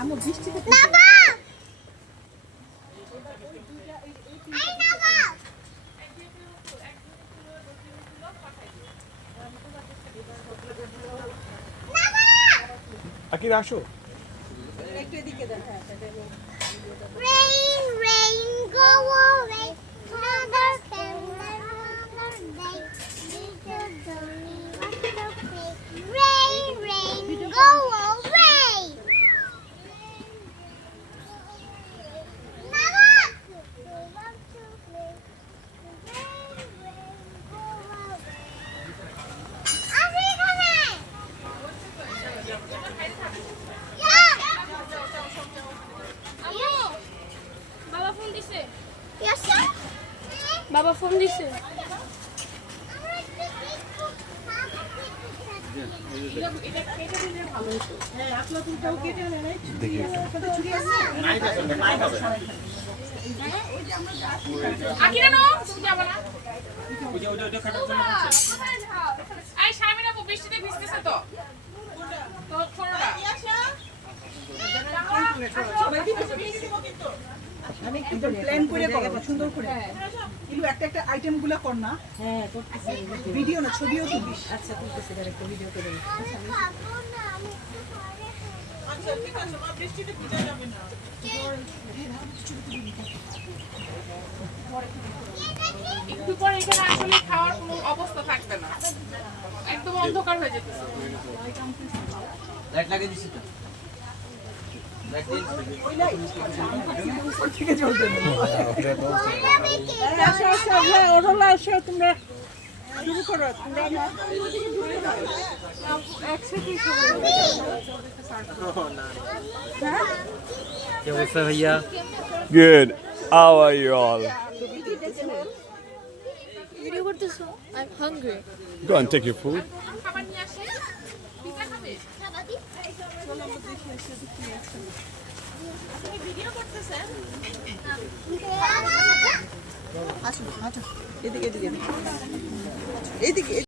আমার বৃষ্টিতে আকিরা আসো। একটু এদিকে দেন। Rain, rain, go away. Mother can never day. Little Johnny was so free. Rain, rain, go away. Mama! We want to play. Rain, rain, go away. Así come. Yeah. বাবা phone দিছে। Yes, sir. বাবা phone দিছে। Akira no তুমি যাবে না। ওটা কাটার জন্য হচ্ছে। এই শামিনা আপু বৃষ্টিতে ভিজতেছে তো। তো ফোনটা আমি একটু প্ল্যান করে করব সুন্দর করে কিন্তু একটা আইটেম গুলো কর না। হ্যাঁ করতেছি ভিডিও না ছবিও তুলিস। আচ্ছা তুলতেছি ডাইরেক্ট ভিডিও করে। আচ্ছা ঠিক আছে মা বৃষ্টিতে ভিজা যাবে না। একটু পরে এখানে আসলে খাওয়ার কোনো অবস্থা থাকবে না, একদম অন্ধকার হয়ে যেতেছে। লাইট লাগিয়ে দিছি তো। থেকে চলতে আসো আসো ওরলা আসো তোমরা শুরু করো তোমরা কি অবস্থা ভাইয়া? Good. How are you all? Video করতেছো? I'm hungry. Go and take your food. খাবার নিয়ে আসে, পিজা খাবে? আপনি ভিডিও করতেছেন? আসো আসো এদিকে এদিকে এদিকে